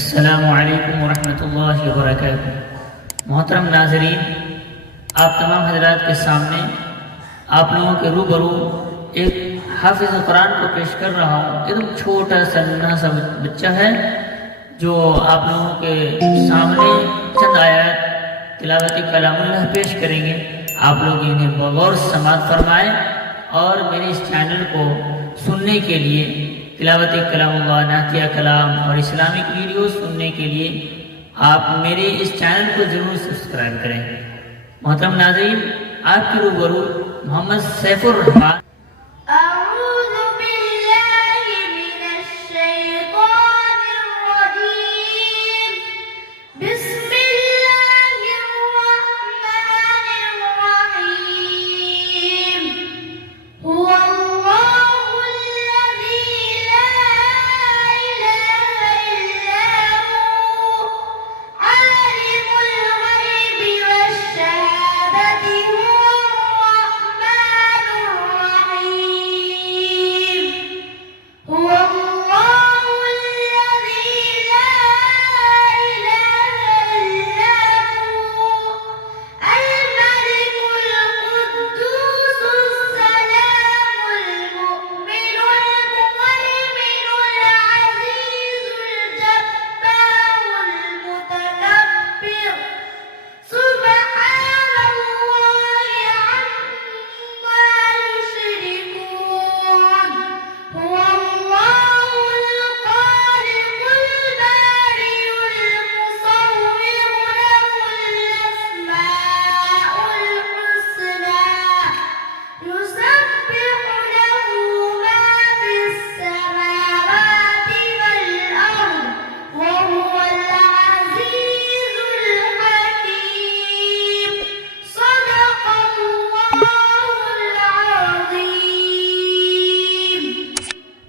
السلام علیکم ورحمۃ اللہ وبرکاتہ۔ محترم ناظرین، آپ تمام حضرات کے سامنے آپ لوگوں کے روبرو ایک حافظ قرآن کو پیش کر رہا ہوں۔ ایک دم چھوٹا سا ننھا سا بچہ ہے جو آپ لوگوں کے سامنے چند آیات تلاوت کلام اللہ پیش کریں گے۔ آپ لوگ انہیں بغور سماعت فرمائیں اور میرے اس چینل کو سننے کے لیے، تلاوت کلام اللہ، نعتیہ کلام اور اسلامک ویڈیو سننے کے لیے آپ میرے اس چینل کو ضرور سبسکرائب کریں۔ محترم ناظرین، آپ کے روبرو محمد سیف الرحمان